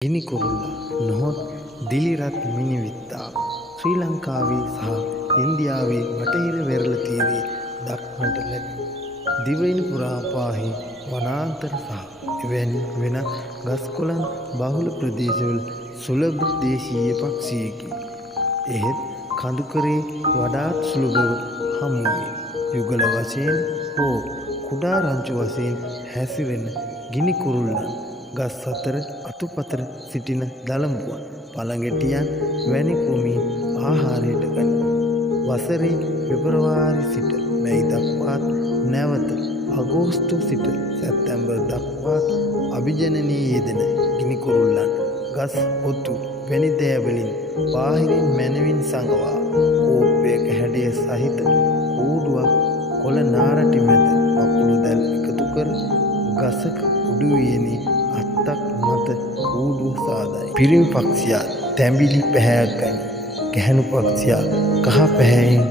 ගිනි කුරුල්ලා නොහොත් දිලිරත් මිනිවිත්තා ශ්‍රී ලංකාවේ සහ ඉන්දියාවේ බටහිර වෙරළ තීරයේ දක්නට ලැබේ. දිවයින පුරා පාහි වනාන්තර සහ එවැනි වෙනත් ගස්කොළන් බහුල ප්‍රදේශවල සුලභ දේශීය පක්ෂියෙකි. එහෙත් කඳුකරේ වඩාත් සුලභව හමුවේ. යුගල වශයෙන් හෝ කුඩා රංචු වශයෙන් හැසිරෙන ගිනි කුරුල්ලන් ගස් අතර අතුපතර සිටින දලඹුවන් පළඟැටියන් වැනි කෘමීන් ආහාරයට ගනී. වසරේ පෙබරවාරි සිට මැයි දක්වාත් නැවත අගෝස්තු සිට සැප්තැම්බර් දක්වාත් අභිජනනයේ යෙදෙන ගිනි කුරුල්ලන් ගස් ඔත්තු වැනි දෑවලින් බාහිරින් මැනවින් සඟවා කෝප්පයක හැඩය සහිත කූඩුවක් කොළ නාරටි මැද මකුළු දැල් එකතු කර ගසක උඩුවියනේ අත්තක් මත කූඩුව සාදයි. පිරිමි පක්ෂියා තැඹිලි පැහැයක් ගනී. ගැහැණු පක්ෂියා කහ පැහැයෙන්